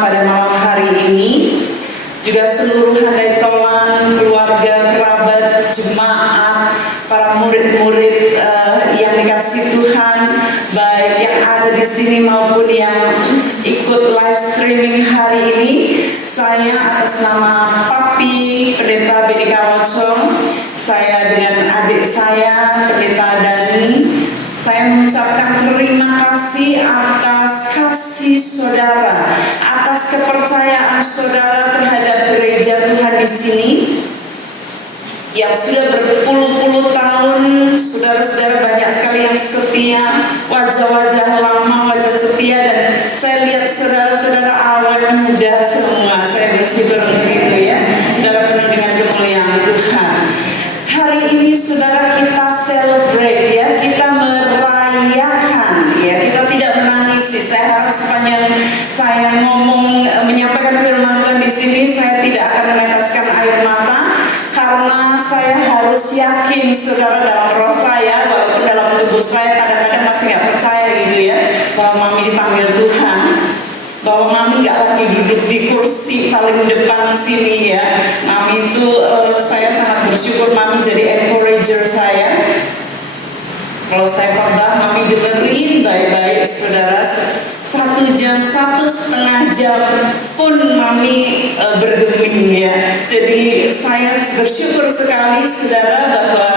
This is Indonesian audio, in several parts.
semua pada malam hari ini, juga seluruh handai tolan, keluarga, kerabat, jemaat, para murid-murid yang dikasih Tuhan, baik yang ada di sini maupun yang ikut live streaming hari ini. Saya atas nama Papi Pendeta Beni Kawocong, saya dengan adik saya Pendeta Dani, saya mengucapkan terima kasih atas kasih saudara, atas kepercayaan saudara terhadap gereja Tuhan di sini, yang sudah berpuluh-puluh tahun. Saudara-saudara banyak sekali yang setia, wajah-wajah lama, wajah setia, dan saya lihat saudara-saudara awet muda semua. Saya bersyukur untuk itu ya, saudara penuh dengan kemuliaan Tuhan. Hari ini saudara kita celebrate ya, kita merayakan ya, kita tidak menangisi. Saya harap sepanjang saya ngomong menyampaikan firman Tuhan di sini, saya tidak akan meneteskan air mata, karena saya harus yakin saudara dalam roh saya, walaupun dalam tubuh saya kadang-kadang masih nggak percaya gitu ya, bahwa Mami dipanggil Tuhan, bahwa Mami nggak lagi duduk di kursi paling depan sini ya. Mami itu saya sangat bersyukur Mami jadi encourager saya. Kalau saya khotbah, Mami dengerin baik-baik saudara. 1 jam, 1,5 jam pun Mami bergeming ya. Jadi saya bersyukur sekali saudara bahwa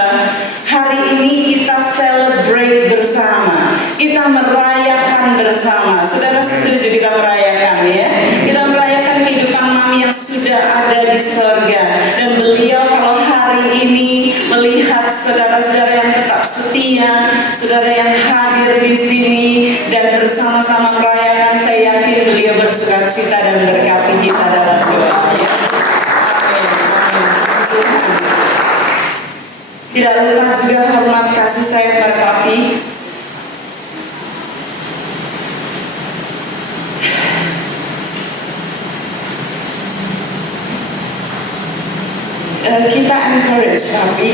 hari ini kita celebrate bersama, kita merayakan bersama. Saudara setuju kita merayakan ya? Kita merayakan kehidupan Mami yang sudah ada di surga, dan beliau kalau hari ini melihat saudara-saudara yang tetap setia, saudara yang hadir di sini dan bersama-sama merayakan, saya yakin beliau bersukacita dan berkati kita dalam doa. Amin. Tidak lupa juga hormat kasih saya kepada Papi. Kita encourage Papi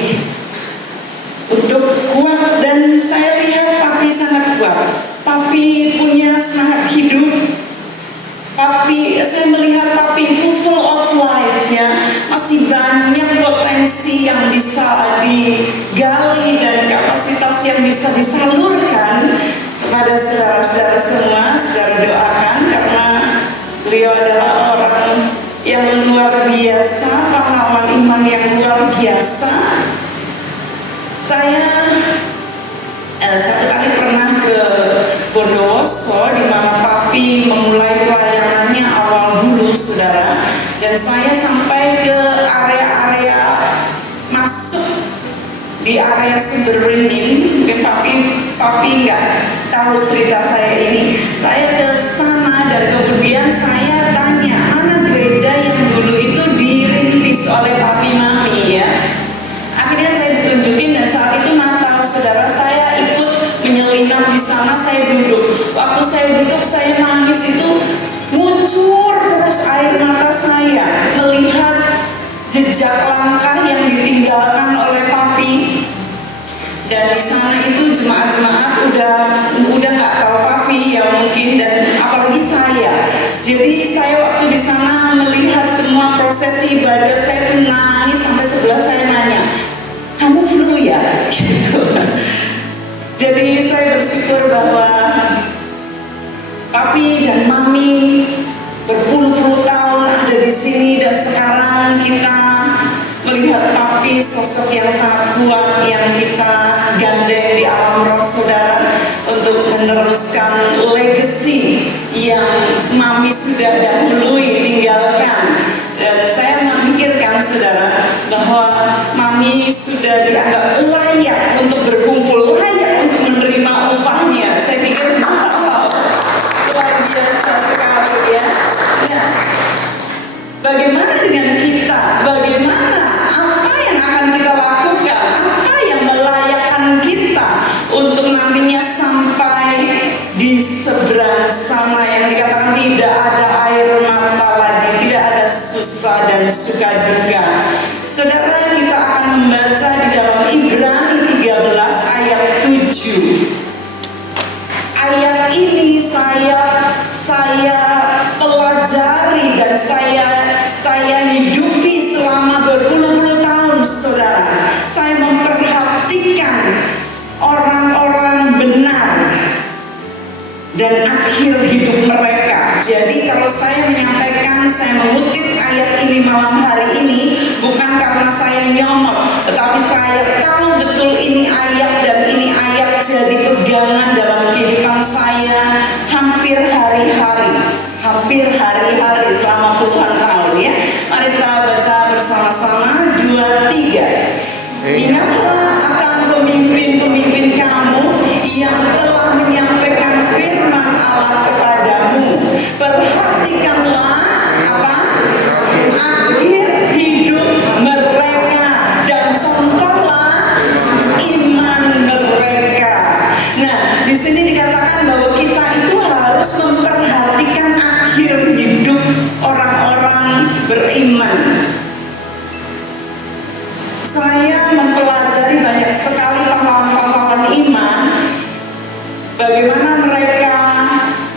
untuk kuat, dan saya lihat Papi sangat kuat. Papi punya semangat hidup. Papi, saya melihat Papi itu full of life ya. Masih banyak potensi yang bisa digali dan kapasitas yang bisa disalurkan kepada saudara-saudara semua. Saudara doakan, karena beliau adalah orang yang luar biasa, pahlawan iman yang luar biasa. Saya satu kali pernah ke Bondowoso, di mana Papi memulai pelayanannya awal dulu saudara, dan saya sampai ke area-area masuk di area Sumberbening. Mungkin Papi nggak tahu cerita saya ini. Saya ke sana dan kemudian saya tanya, mana gereja yang dulu itu dirintis oleh Papi Mami ya. Akhirnya saya ditunjukin, dan saat itu Natal saudara, saya ikut menyelinap di sana. Saya duduk. Waktu saya duduk, saya nangis itu ngucur terus air mata saya melihat jejak langkah yang ditinggalkan oleh Papi. Dan di sana itu jemaat-jemaat udah nggak tahu Papi ya mungkin, dan apalagi saya. Jadi saya waktu di sana melihat semua prosesi ibadah, saya tuh nangis sampai sebelah saya nanya, kamu flu ya? Gitu. Jadi saya bersyukur bahwa Papi dan Mami berpuluh-puluh tahun ada di sini, dan sekarang kita melihat Papi sosok yang sangat kuat yang kita gandeng di alam roh saudara untuk meneruskan legacy yang Mami sudah dahului tinggalkan. Dan saya memikirkan saudara bahwa Mami sudah dianggap layak untuk berkumpul, layak untuk menerima upahnya. Saya pikir wow, luar biasa sekali ya. Nah, bagaimana dengan kita? Bagaimana? Apa yang akan kita lakukan? Apa yang melayakkan kita untuk nantinya sampai di seberang sana yang dikatakan tidak ada air mata lagi, tidak ada susah dan suka duka. Saudara, kita akan membaca di dalam Ibrani 13 ayat 7. Ayat ini saya pelajari Jadi kalau saya menyampaikan, saya mengutip ayat ini malam hari ini bukan karena saya nyomot, tetapi saya tahu betul ini ayat dan ini ayat jadi pegangan dalam kehidupan saya hampir hari-hari selama puluhan tahun ya. Mari kita baca bersama-sama 2-3. Ingatlah akan pemimpin-pemimpin kamu yang telah menyampaikan firman Allah kepadamu. Perhatikanlah apa? Akhir hidup mereka dan contohlah iman mereka. Nah, di sini dikatakan bahwa kita itu harus memperhatikan akhir hidup orang-orang beriman. Saya mempelajari banyak sekali pahlawan-pahlawan iman, bagaimana mereka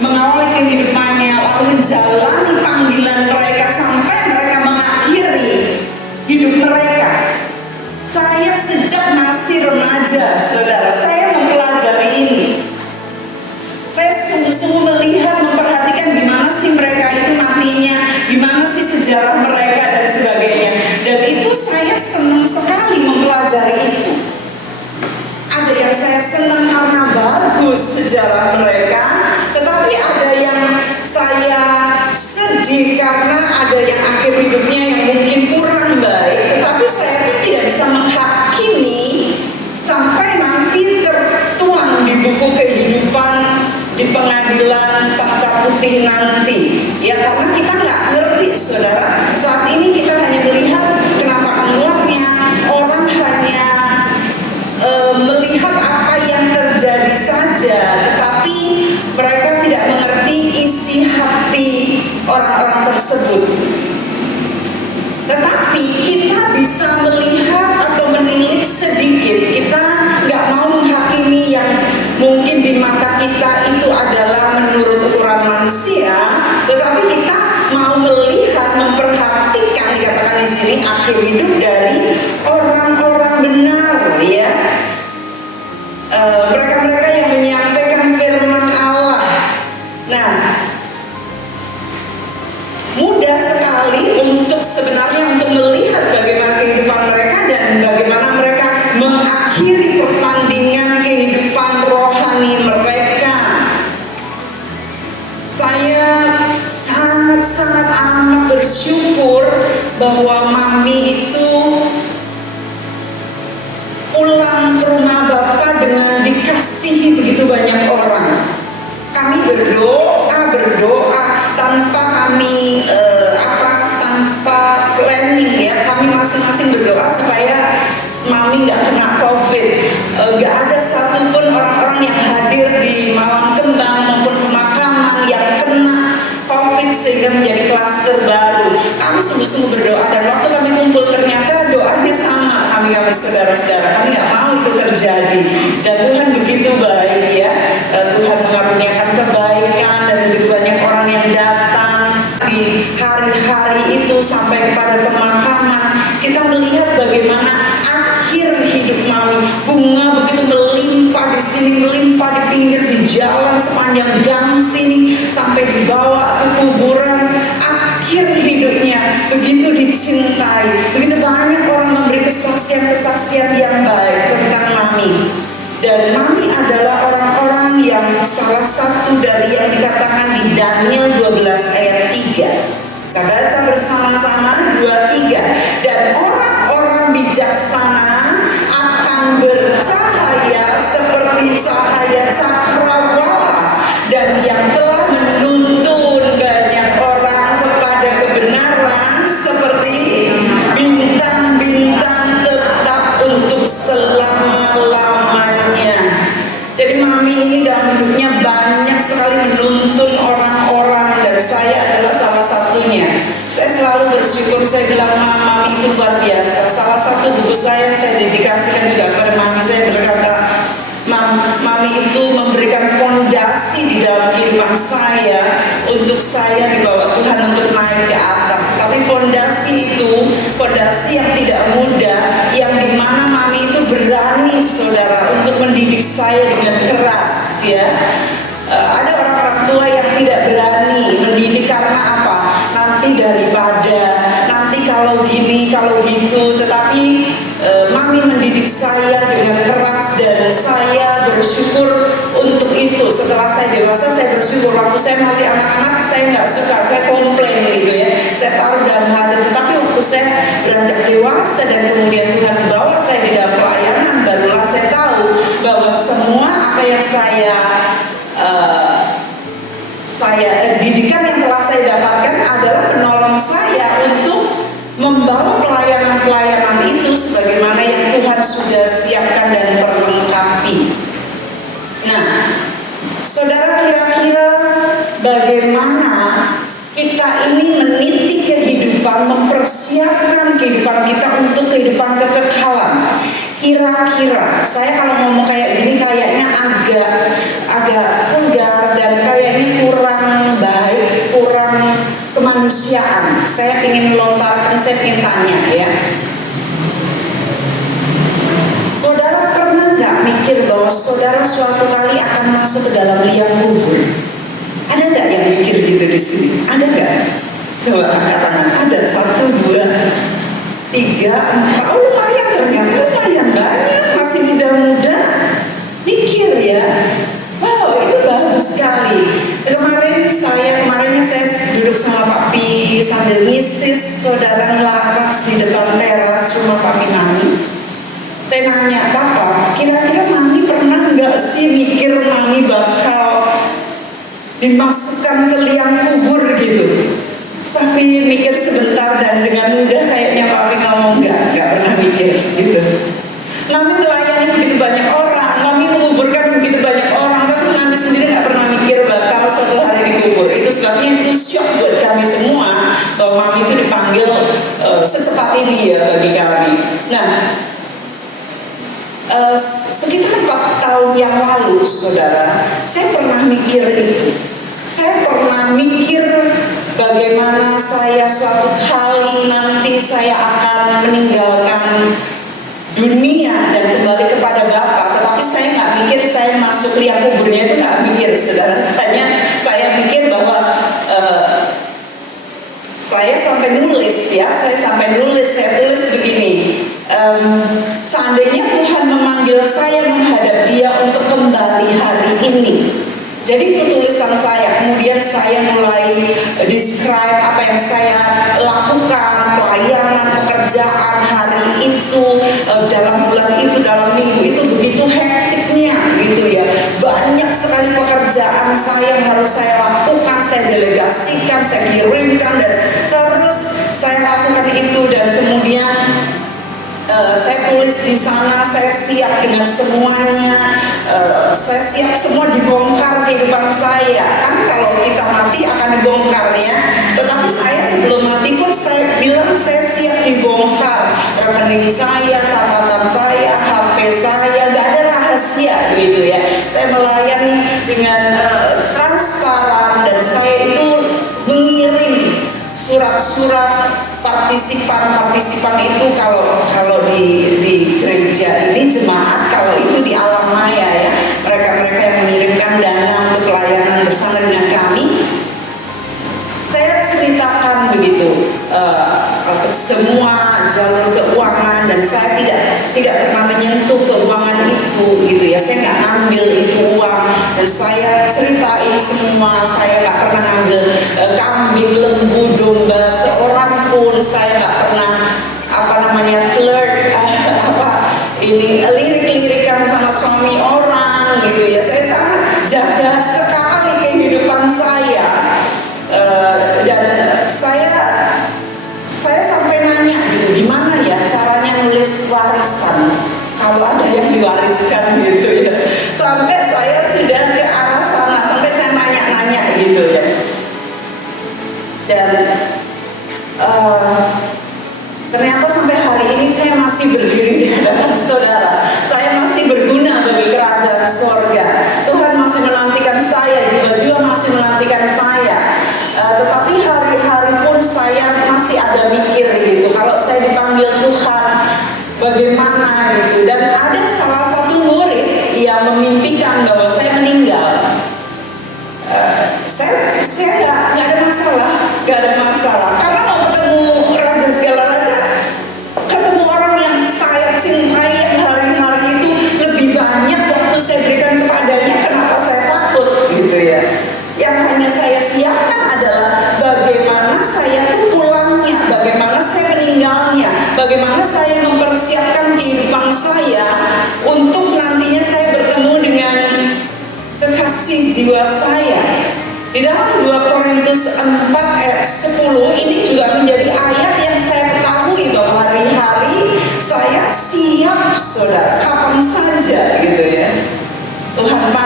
mengawali kehidupannya, lalu menjalani panggilan mereka sampai mereka mengakhiri hidup mereka. Saya sejak masih remaja, saudara, saya mempelajari ini. Saya sungguh-sungguh melihat, memperhatikan gimana sih mereka itu matinya, gimana sih sejarah mereka dan sebagainya. Dan itu saya senang sekali mempelajari itu. Ada yang saya senang karena bagus sejarah mereka, tetapi ada yang saya sedih karena ada yang akhir hidupnya yang mungkin kurang baik. Tetapi saya pun tidak bisa menghakimi sampai nanti tertuang di buku kehidupan di pengadilan tahta putih nanti. Ya, karena kita nggak ngerti, saudara. Saat ini kita hanya melihat kenampakan luarnya, orang hanya melihat apa yang terjadi saja, tetapi mereka tidak mengerti isi hati orang-orang tersebut. Tetapi kita bisa melihat atau menilik sedikit. Kita nggak mau menghakimi yang mungkin di mata kita itu adalah menurut ukuran manusia, tetapi kita mau melihat, memperhatikan, dikatakan di sini akhir hidup dari orang-orang benar, ya. Mereka-mereka yang menyampaikan firman Allah. Nah, mudah sekali sebenarnya untuk melihat bagaimana kehidupan mereka dan bagaimana mereka mengakhiri pertandingan kehidupan rohani mereka. Saya sangat-sangat amat bersyukur bahwa Mami itu pulang ke rumah Bapak dengan dikasihi begitu banyak orang. Kami berdoa tanpa kami tanpa planning, ya. Kami masing-masing berdoa supaya Mami nggak kena COVID. Nggak ada satupun orang-orang yang hadir di Malam Kembang maupun pemakaman yang kena COVID sehingga menjadi klaster baru. Kami sungguh-sungguh berdoa, dan waktu kami kumpul ternyata doanya sama kami saudara-saudara. Kami nggak mau itu terjadi, dan Tuhan begitu baik, ya. Tuhan mengaruniakan kebaikan dan begitu banyak orang yang datang di hari-hari itu sampai kepada pemakaman. Kita melihat bagaimana akhir hidup Mami. Bunga begitu melimpah di sini, melimpah di pinggir di jalan sepanjang gang sini sampai dibawa ke kuburan. Akhir hidupnya begitu dicintai. Begitu banyak orang memberi kesaksian-kesaksian yang baik tentang Mami. Dan Mami adalah orang-orang yang salah satu dari yang dikatakan di Daniel 12 ayat 3. Kita baca bersama-sama 2-3. Dan orang-orang bijaksana akan bercahaya seperti cahaya cakrawala, dan yang telah menuntun banyak orang kepada kebenaran seperti bintang-bintang tetap untuk selama-lamanya. Jadi Mami ini dalam hidupnya banyak sekali menuntun orang-orang, dan saya adalah salah satunya. Saya selalu bersyukur, saya bilang Mami itu luar biasa. Salah satu buku saya dedikasikan juga kepada Mami. Saya berkata, Mami itu memberikan fondasi di dalam kehidupan saya untuk saya dibawa Tuhan untuk naik ke atas. Tapi fondasi itu fondasi yang tidak mudah, yang dimana Mami itu berani, saudara, untuk mendidik saya dengan keras, ya. Ada orang-orang tua yang tidak berani mendidik tapi daripada nanti kalau gini kalau gitu. Tetapi mami mendidik saya dengan keras dan saya bersyukur untuk itu. Setelah saya dewasa saya bersyukur. Waktu saya masih anak-anak saya nggak suka, saya komplain gitu ya, saya taruh dalam hati. Tetapi waktu saya beranjak dewasa dan kemudian Tuhan membawa saya di dalam pelayanan, barulah saya tahu bahwa semua apa yang saya didikan yang telah saya dapatkan adalah menolong saya untuk membawa pelayanan-pelayanan itu sebagaimana yang Tuhan sudah siapkan dan perlengkapi. Nah, saudara, kira-kira bagaimana kita ini meniti kehidupan, mempersiapkan kehidupan kita untuk kehidupan kekekalan? Kira-kira saya kalau ngomong kayak gini kayaknya agak vulgar dan kayaknya kurang baik, kurang kemanusiaan. Saya ingin melontarkan, saya ingin tanya ya. Saudara pernah nggak mikir bahwa saudara suatu kali akan masuk ke dalam liang kubur? Ada nggak yang mikir gitu di sini? Ada nggak? Coba angkat tangan. Ada 1, 2, 3, 4. Oh lumayan, ternyata lumayan banyak, masih muda-muda. Mikir ya. Wow, itu bagus sekali. Kemarinnya saya duduk sama Papi sambil ngisis saudara ngelaras di depan teras rumah Papi Mami. Saya nanya, Papa, kira-kira Mami pernah nggak sih mikir Mami bakal dimasukkan ke liang kubur gitu? Papi mikir sebentar dan dengan mudah kayaknya Papi ngomong nggak pernah mikir gitu. Mami melayani begitu banyak orang, Mami menguburkan begitu banyak orang, tapi Mami sendiri nggak pernah mikir bakal suatu hari dikubur. Itu sebabnya itu shock buat kami semua bahwa Mami itu dipanggil secepat ini ya bagi kami. Nah, sekitar 4 tahun yang lalu, saudara, saya pernah mikir itu. Saya pernah mikir bagaimana saya suatu kali nanti saya akan meninggalkan dunia dan kembali kepada Bapa. Tetapi saya nggak mikir saya masuk liang kuburnya, itu nggak mikir, saudara. Saya mikir bahwa saya sampai nulis ya, saya tulis begini. Seandainya Tuhan memanggil saya menghadap Dia untuk kembali hari ini. Jadi itu tulisan saya. Kemudian saya mulai describe apa yang saya lakukan, pelayanan, pekerjaan hari itu, dalam bulan itu, dalam minggu itu begitu hektiknya gitu ya. Banyak sekali pekerjaan saya yang harus saya lakukan, saya delegasikan, saya kirimkan, dan terus saya lakukan itu. Dan kemudian saya tulis di sana, saya siap dengan semuanya, saya siap semua dibongkar kehidupan saya. Kan kalau kita mati akan dibongkar ya. Tetapi saya sebelum mati pun saya bilang saya siap dibongkar. Rekening saya, catatan saya, HP saya, gak ada rahasia gitu ya. Saya melayani dengan transparan dan saya itu mengirim surat-surat partisipan itu kalau di gereja ini jemaat, kalau itu di alam maya ya, mereka yang mengirimkan dana untuk pelayanan bersama dengan kami. Saya ceritakan begitu semua jalur keuangan dan saya tidak pernah menyentuh keuangan itu gitu ya. Saya nggak ngambil itu uang dan saya ceritain semua. Saya nggak pernah ngambil kambing, lembu, domba seorang pun. Saya nggak pernah flirt lirik-lirikan sama suami orang gitu ya. Saya sangat jaga sekali kehidupan saya. Dan saya sampai nanya gitu, gimana ya caranya nulis warisan kalau ada yang diwariskan gitu ya. Sampai saya sudah ke arah sana, sampai saya nanya gitu ya. Dan ternyata sampai hari ini saya masih berdiri di hadapan saudara. Saya masih berguna bagi kerajaan sorga. Tuhan masih menantikan saya, jiwa-jiwa masih menantikan saya. Tetapi hari-hari pun saya masih ada mikir gitu, kalau saya dipanggil Tuhan bagaimana gitu. Dan ada salah satu murid yang memimpikan bahwa saya meninggal. Saya nggak ada masalah. Karena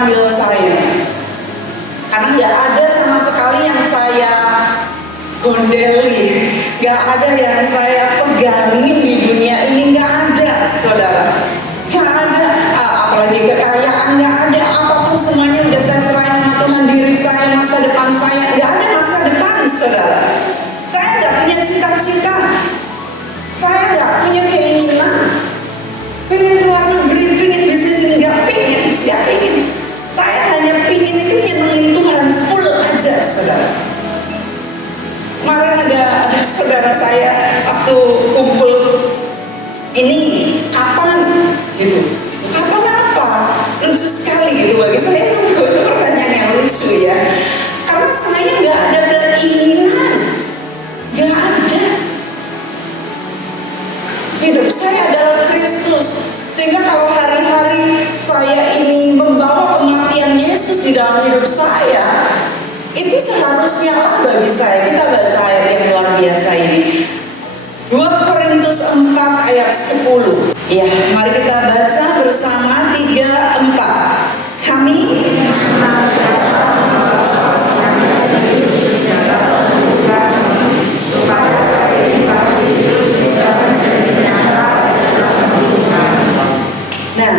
panggil saya. Karena nggak ada sama sekali yang saya gondeli, nggak ada yang saya pegangin di dunia ini, nggak ada, saudara. Nggak ada, apalagi kekayaan, nggak ada, apapun semuanya udah saya serahin sama Tuhan. Diri saya, masa depan saya, nggak ada masa depan, saudara. Saya nggak punya cita-cita, saya nggak punya keinginan pengen keluar negeri, pengen bisnis ini, nggak pengen. Saya hanya pengen itu nyenengin Tuhan full aja, saudara. Kemarin ada saudara saya waktu kumpul ini, kapan gitu, kapan apa, lucu sekali gitu bagi saya. Itu pertanyaan yang lucu ya, karena saya nggak ada keinginan, nggak ada. Hidup saya adalah Kristus, sehingga kalau hari-hari saya ini membawa kematian Yesus di dalam hidup saya, itu seharusnya lah bagi saya. Kita baca ayat yang luar biasa ini, 2 Korintus 4 ayat 10. Ya, mari kita baca bersama 3-4. Kami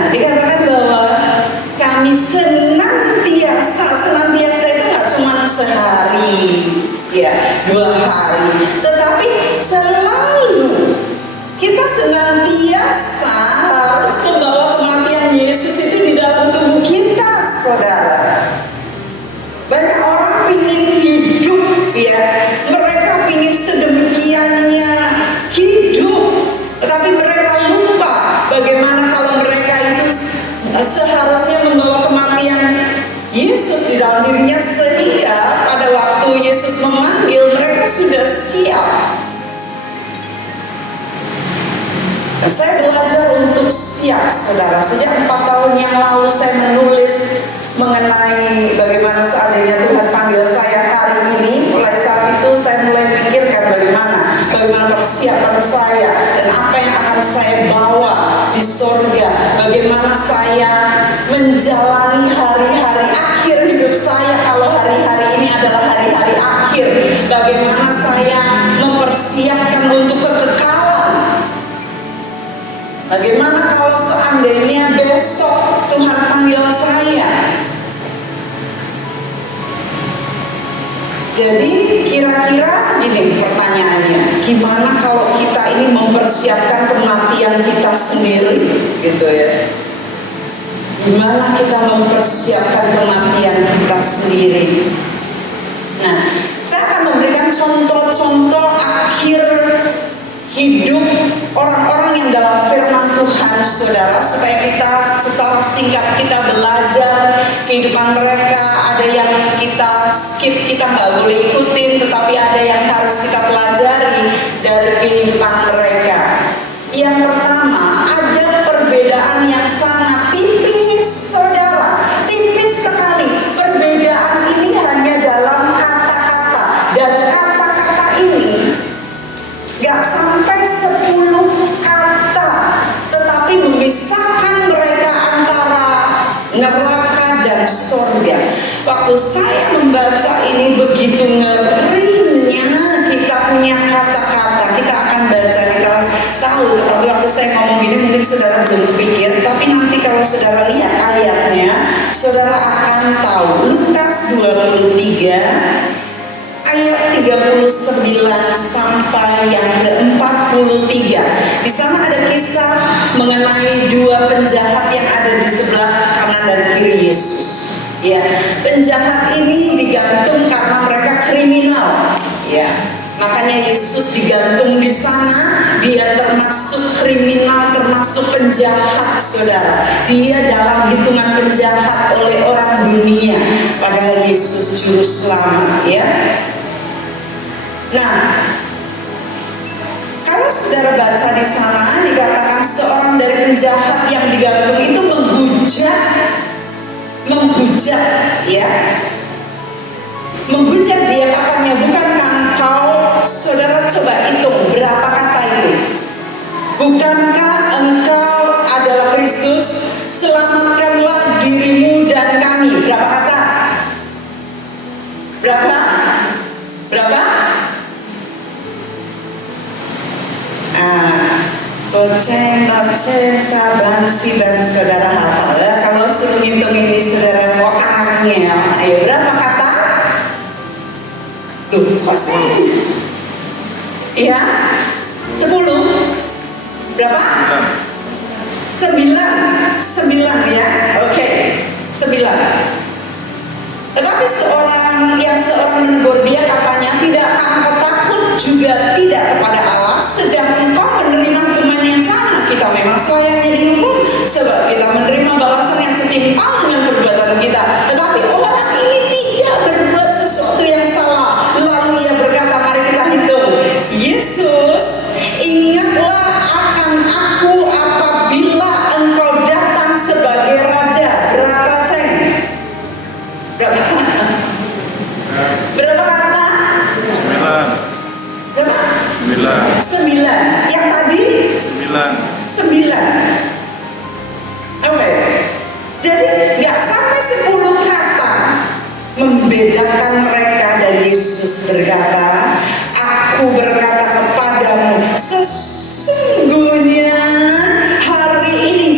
dikatakan bahwa kami senantiasa itu nggak cuma sehari, ya 2 hari, tetapi selalu kita senantiasa harus membawa kematian Yesus itu di dalam tubuh kita, saudara. Banyak orang pingin hidup, ya, mereka pingin sedemikiannya hidup, tetapi mereka lupa bagaimana kalau mereka itu seharusnya membawa kematian Yesus di dalam dirinya, sehingga pada waktu Yesus memanggil mereka sudah siap. Saya belajar untuk siap, saudara. Sejak 4 tahun yang lalu saya menulis mengenai bagaimana seandainya Tuhan panggil saya hari ini. Mulai saat itu saya mulai memikirkan bagaimana persiapan saya dan apa yang akan saya bawa di sorga. Bagaimana saya menjalani hari-hari akhir hidup saya, kalau hari-hari ini adalah hari-hari akhir. Bagaimana saya mempersiapkan untuk kekekalan. Bagaimana kalau seandainya besok Tuhan panggil saya? Jadi kira-kira gini pertanyaannya, gimana kalau kita ini mempersiapkan kematian kita sendiri, gitu ya? Gimana kita mempersiapkan kematian kita sendiri? Nah, saya akan memberikan contoh-contoh akhir hidup orang-orang yang dalam firman Tuhan, saudara, supaya kita secara singkat kita belajar kehidupan mereka. Ada yang kita skip, kita nggak boleh ikutin, tetapi ada yang harus kita pelajari dari kehidupan mereka. Yang pertama, ada perbedaan yang sangat tipis, saudara, tipis sekali. Perbedaan ini hanya dalam kata-kata, dan kata-kata ini gak sampai 10 kata, tetapi memisahkan mereka antara neraka dan surga. Waktu saya membaca ini begitu ngerinya kita punya kata-kata. Kita akan baca, kita tahu, tetapi waktu saya ngomong gini mungkin saudara belum pikir, tapi nanti kalau saudara lihat ayatnya, saudara akan tahu. Lukas 23 ayat 39 sampai yang ke-43. Di sana ada kisah mengenai 2 penjahat yang ada di sebelah kanan dan kiri Yesus. Ya, penjahat ini digantung karena mereka kriminal. Ya, makanya Yesus digantung di sana. Dia termasuk kriminal, termasuk penjahat, saudara. Dia dalam hitungan penjahat oleh orang dunia, padahal Yesus juru selamat, ya. Nah, kalau saudara baca di sana dikatakan seorang dari penjahat yang digantung itu menghujat, ya, menghujat dia, katanya, bukankah engkau, saudara coba hitung berapa kata itu? Bukankah engkau adalah Kristus? Selamatkanlah dirimu dan kami. Noceng, sabansi dan saudara hafal ya. Kalau suruh ngitung ini saudara kok angel. Ayo berapa kata? Duh, kok sih? Iya? 10? Berapa? 9 ya? Oke, 9. Tetapi seorang menegur dia katanya, tidakkah engkau takut juga tidak kepada Allah, sedang engkau menerima hukuman yang sama? Kita memang selayaknya dihukum sebab kita menerima balasan yang setimpal dengan perbuatan kita. Tetapi orang ini tidak berbuat sesuatu yang salah. Lalu ia berkata, mari kita hitung. Yesus, ingatlah akan aku apabila engkau datang sebagai raja. Berapa ceng? Berapa? Berapa kata? 9. Berapa? 9. Yang tadi? 9. Oke. Jadi nggak sampai 10 kata membedakan mereka. Dan Yesus berkata, aku berkata kepadamu, sesungguhnya hari ini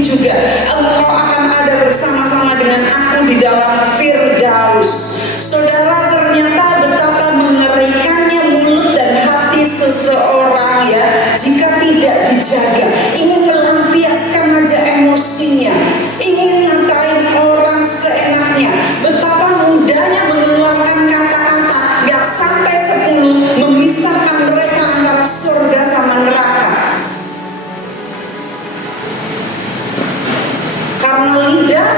juga engkau akan ada bersama-sama dengan aku di dalam Firdaus. Saudara, ternyata betapa mengerikannya mulut dan hati seseorang ya, jika tidak dijaga. Ingin melampiaskan aja emosinya, ingin ngatain orang seenaknya. Betapa mudahnya mengeluarkan kata-kata, gak sampai 10 memisahkan mereka antara surga sama neraka. Karena lidah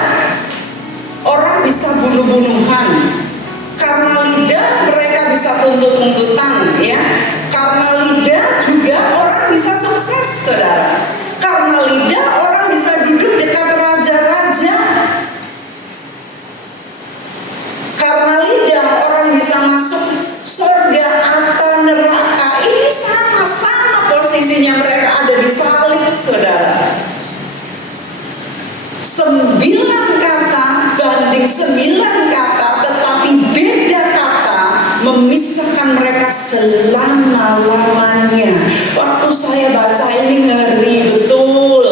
orang bisa bunuh-bunuhan, karena lidah mereka bisa tuntut-tuntutan ya, karena lidah juga orang bisa sukses saudara, karena lidah orang bisa duduk dekat raja-raja, karena lidah orang bisa masuk surga atau neraka. Ini sama-sama posisinya, mereka ada di salib saudara. 9 kata banding 9 kata, tetapi beda kata memisahkan mereka selama-lamanya. Waktu saya baca ini ngeri betul.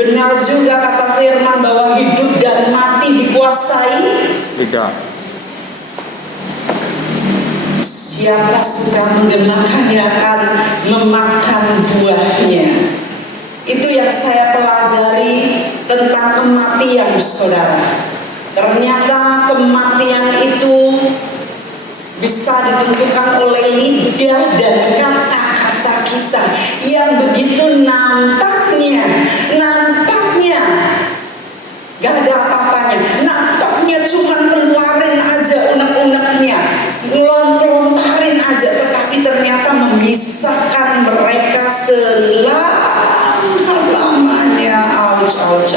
Benar juga kata firman bahwa hidup dan mati dikuasai lidah. Siapa suka mengemakannya akan memakan buahnya. Itu yang saya pelajari tentang kematian saudara. Ternyata kematian itu bisa ditentukan oleh lidah dan kata-kata kita yang begitu nampaknya gak ada apa-apanya, nampaknya cuma keluarin aja unek-uneknya, ngelontarin aja, tetapi ternyata memisahkan mereka selama-lamanya. Ouch.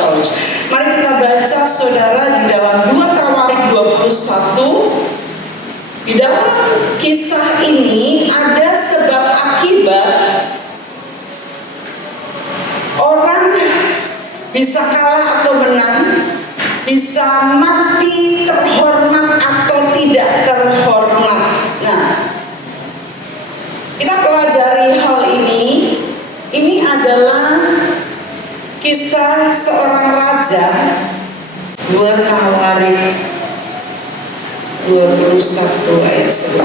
Mari kita baca saudara di dalam 2 Tawarik 21. Di dalam kisah ini ada sebab akibat. Orang bisa kalah atau menang, bisa mati terhormat atau tidak terhormat. Nah, kita pelajari hal ini. Ini adalah kisah seorang raja. 2 Tawarik 21 ayat 1.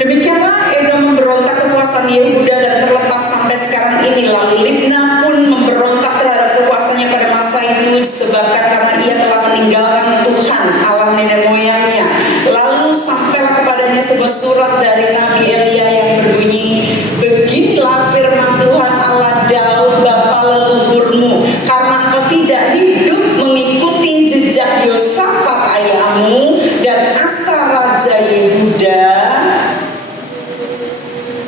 Demikianlah Edom memberontak kekuasaan Yehuda dan terlepas sampai sekarang ini. Lalu Libna pun memberontak terhadap kekuasaannya pada masa itu, disebabkan karena ia telah meninggalkan Tuhan Allah nenek moyangnya. Lalu sampailah kepadanya sebuah surat dari Nabi Elia yang berbunyi, beginilah firman Tuhan Allah Daud bapa leluhurmu, karena engkau tidak hidup mengikuti jejak Yosafat ayahmu dan Asa raja Yehuda,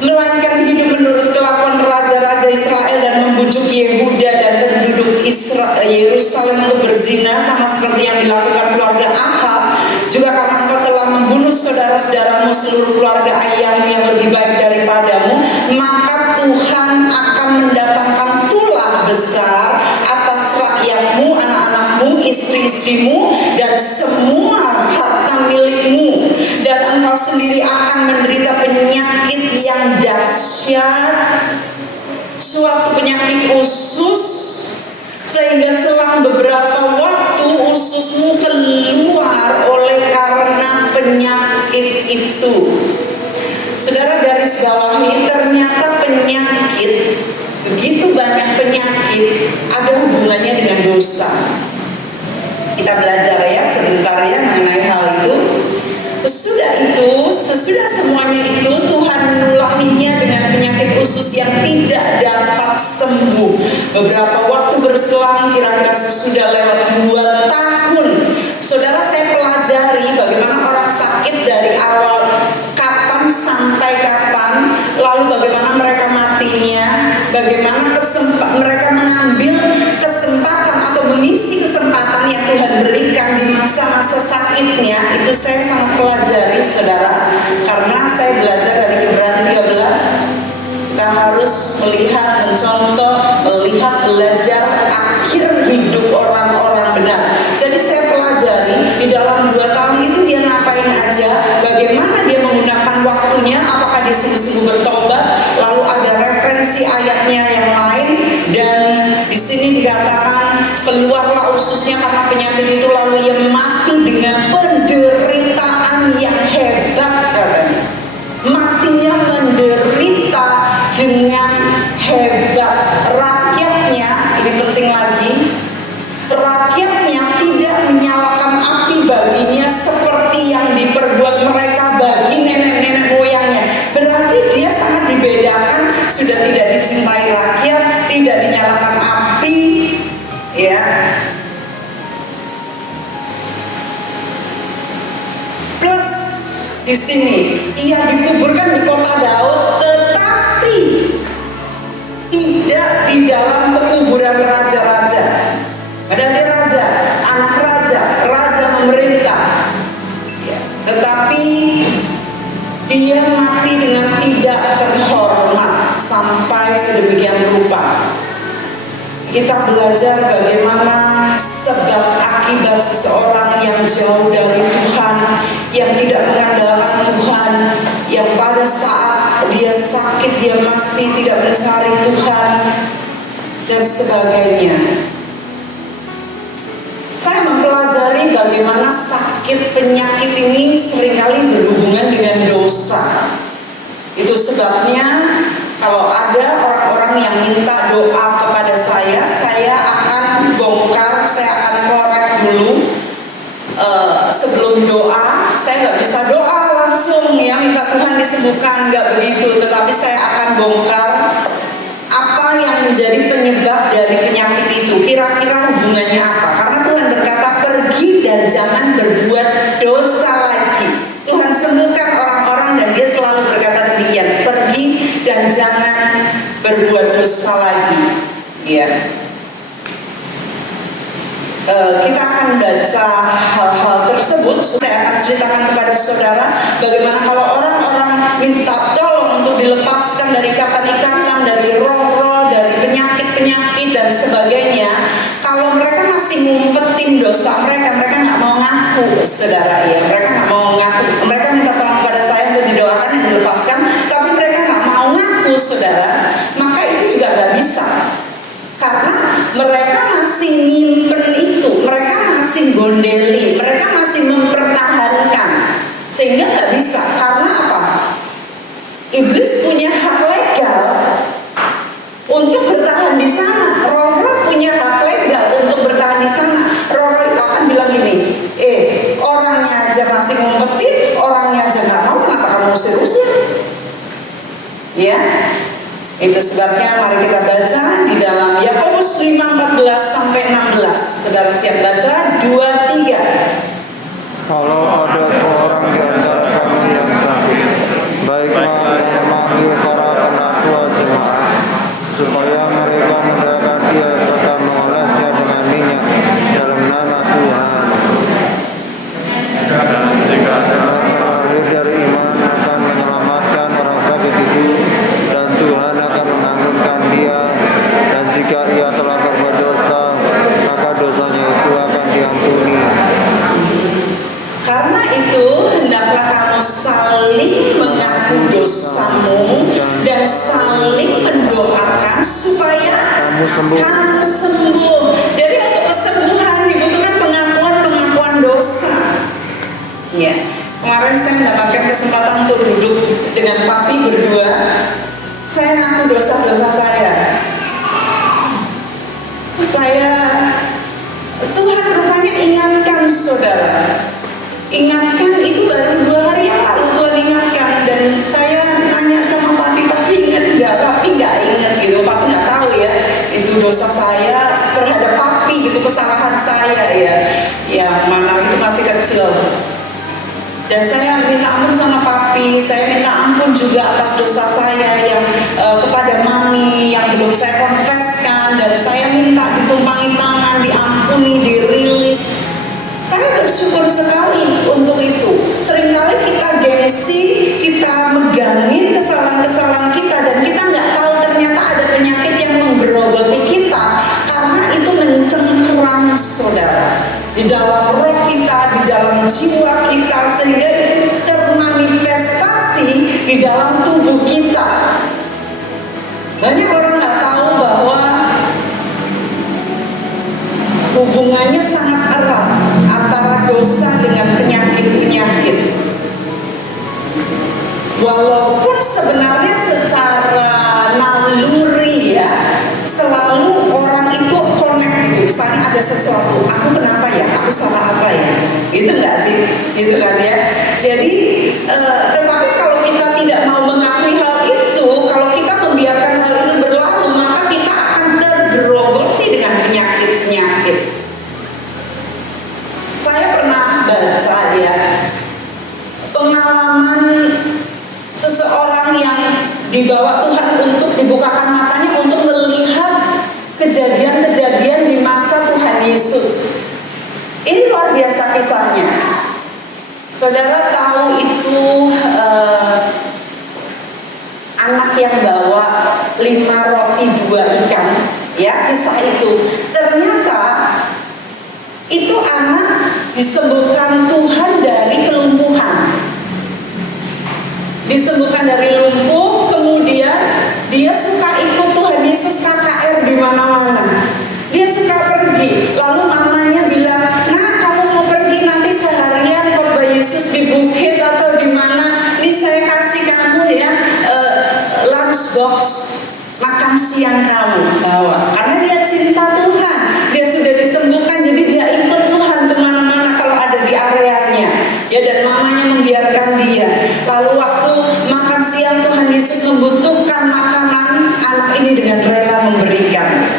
melainkan hidup menurut kelakuan raja-raja Israel dan membujuk Yehuda dan penduduk Yerusalem untuk berzina sama seperti yang dilakukan keluarga Ahab. Juga karena engkau telah membunuh saudara-saudaramu seluruh keluarga ayahmu yang lebih baik daripadamu, maka Tuhan akan mendatangkan tulah besar atas rakyatmu, anak-anakmu, istri-istrimu, dan semua harta milikmu, dan engkau sendiri akan menderita penyakit penyakit itu. Saudara garis bawahi, ternyata penyakit, begitu banyak penyakit ada hubungannya dengan dosa. Kita belajar ya sebentar ya mengenai hal itu. Sesudah semuanya itu Tuhan menulahinya dengan penyakit khusus yang tidak dapat sembuh. Beberapa waktu berselang, kira-kira sesudah lewat 2 tahun, saudara, saya pelajari bagaimana orang sakit dari awal kapan sampai kapan, lalu bagaimana mereka matinya, bagaimana mereka mengambil kesempatan atau mengisi kesempatan yang Tuhan berikan di masa-masa sakitnya. Itu saya sangat pelajari, saudara, karena saya belajar dari Ibrani 13. Kita harus melihat, mencontoh, belajar akhir hidup orang-orang benar. Jadi saya pelajari di dalam 2 tahun itu dia ngapain aja, bagaimana dia menggunakan waktunya, apakah dia sungguh-sungguh bertobat, lalu ada referensi ayatnya yang lain, dan di sini dikatakan keluarlah ususnya karena penyakit itu, lalu ia mati dengan penderitaan yang hebat, katanya. Matinya menderita dengan hebat. Rakyatnya, ini penting lagi, rakyatnya tidak menyalakan api baginya seperti yang diperbuat mereka bagi nenek-nenek moyangnya. Berarti dia sangat dibedakan, sudah tidak dicintai rakyat, tidak dinyalakan api, ya. Plus di sini ia dikuburkan di kota Daud, tetapi tidak di dalam pekuburan raja-raja. Padahal dia raja, anak raja, raja memerintah, ya. Tetapi dia mati dengan tidak terhormat sampai sedemikian rupa. Kita belajar bagaimana sebab akibat seseorang yang jauh dari Tuhan, yang tidak mengandalkan Tuhan, yang pada saat dia sakit dia masih tidak mencari Tuhan, dan sebagainya. Saya mempelajari bagaimana sakit penyakit ini seringkali berhubungan dengan dosa. Itu sebabnya kalau ada orang-orang yang minta doa kepada saya akan bongkar, saya akan korek dulu. Sebelum doa, saya nggak bisa doa langsung ya minta Tuhan disembuhkan, nggak begitu. Tetapi saya akan bongkar apa yang menjadi penyebab dari penyakit itu. Kira-kira hubungannya apa? Karena Tuhan berkata pergi dan jangan berbuat dosa lagi. Tuhan sembuhkan orang-orang dan dia selalu berkata demikian, pergi dan jangan berbuat dosa lagi, ya. Kita akan baca hal-hal tersebut. Saya akan ceritakan kepada saudara bagaimana kalau orang-orang minta tolong untuk dilepaskan dari ikatan-ikatan, dari roh-roh, dari penyakit-penyakit dan sebagainya. Kalau mereka masih ngumpetin dosa mereka nggak mau ngaku, saudara, ya. Mereka nggak mau ngaku. Mereka minta tolong kepada saya untuk didoakan dan dilepaskan, tapi mereka nggak mau ngaku, saudara. Maka itu juga nggak bisa. Karena mereka masih nyimpen itu, mereka masih gondeli, mereka masih mempertahankan, sehingga nggak bisa. Karena apa? Iblis punya hak legal untuk bertahan di sana. Roh-roh punya hak legal untuk bertahan di sana. Roh-roh itu akan bilang gini, orangnya aja masih ngumpetin, orangnya aja nggak mau, kenapa kamu usir-usir? Ya. Itu sebabnya mari kita baca di dalam Yakobus 5:14-16. Saudara siap baca? 2-3. Kalau ada seorang di antara kami yang sakit, baiklah yang memanggil para penatua jemaat, supaya mereka mendoakan dia serta mengolesnya dengan minyak dalam nama Tuhan. Dan jika lahir dari iman akan menyelamatkan orang sakit itu, dan Tuhan akan menanggunkan dia. Dan jika ia telah berbuat dosa, maka dosanya itu akan diampuni. Karena itu hendaklah kamu saling mengaku dosamu dan saling mendoakan supaya kamu sembuh. Jadi untuk kesembuhan dibutuhkan pengakuan dosa. Ya, Kemarin saya mendapatkan kesempatan untuk duduk dengan papi berdua. Saya ngaku dosa-dosa saya. Tuhan rupanya ingatkan saudara. Ingatkan itu baru 2 hari yang lalu Tuhan ingatkan. Dan saya nanya sama papi ingat nggak? Papi nggak ingat gitu. Papi nggak tahu ya. Itu dosa saya terhadap papi gitu, kesalahan saya ya. Yang mana itu masih kecil. Dan saya minta ampun sama papi, saya minta ampun juga atas dosa saya yang kepada mami yang belum saya konfeskan, dan saya minta ditumpangi tangan, diampuni, dirilis. Saya bersyukur sekali untuk itu. Seringkali kita gengsi, kita megangin kesalahan-kesalahan kita, dan kita nggak tahu ternyata ada penyakit yang menggerogoti kita karena itu mencengkeram saudara. Di dalam roh kita, di dalam jiwa kita, sehingga itu termanifestasi di dalam tubuh kita. Banyak orang nggak tahu bahwa hubungannya sangat erat antara dosa dengan penyakit-penyakit. Walaupun sebenarnya secara naluri ya, selalu orang itu connect gitu. Misalnya ada sesuatu, aku kenapa ya, aku salah apa ya, gitu nggak sih, gitu kan ya. Jadi tetapi kalau kita tidak mau mengakui hal itu, kalau kita membiarkan hal itu berlalu, maka kita akan tergerogoti dengan penyakit-penyakit. Saya pernah baca ya pengalaman seseorang yang dibawa Tuhan untuk dibukakan matanya untuk melihat kejadian-kejadian di masa Tuhan Yesus. Ini luar biasa kisahnya. Saudara tahu itu anak yang bawa 5 roti 2 ikan, ya, kisah itu. Ternyata itu anak disembuhkan Tuhan dari kelumpuhan. Disembuhkan dari lumpuh, kemudian dia suka ikut Tuhan Yesus KKR di mana-mana. Dia suka pergi. Lalu mamanya bilang, "Nah, kamu mau pergi nanti seharian khotbah Yesus di bukit atau di mana? Ini saya kasih kamu ya lunch box, makan siang kamu bawa." Karena dia cinta Tuhan, dia sudah disembuhkan, jadi dia ikut Tuhan kemana-mana kalau ada di areanya. Ya, dan mamanya membiarkan dia. Lalu waktu makan siang Tuhan Yesus membutuhkan makanan, anak ini dengan rela memberikan.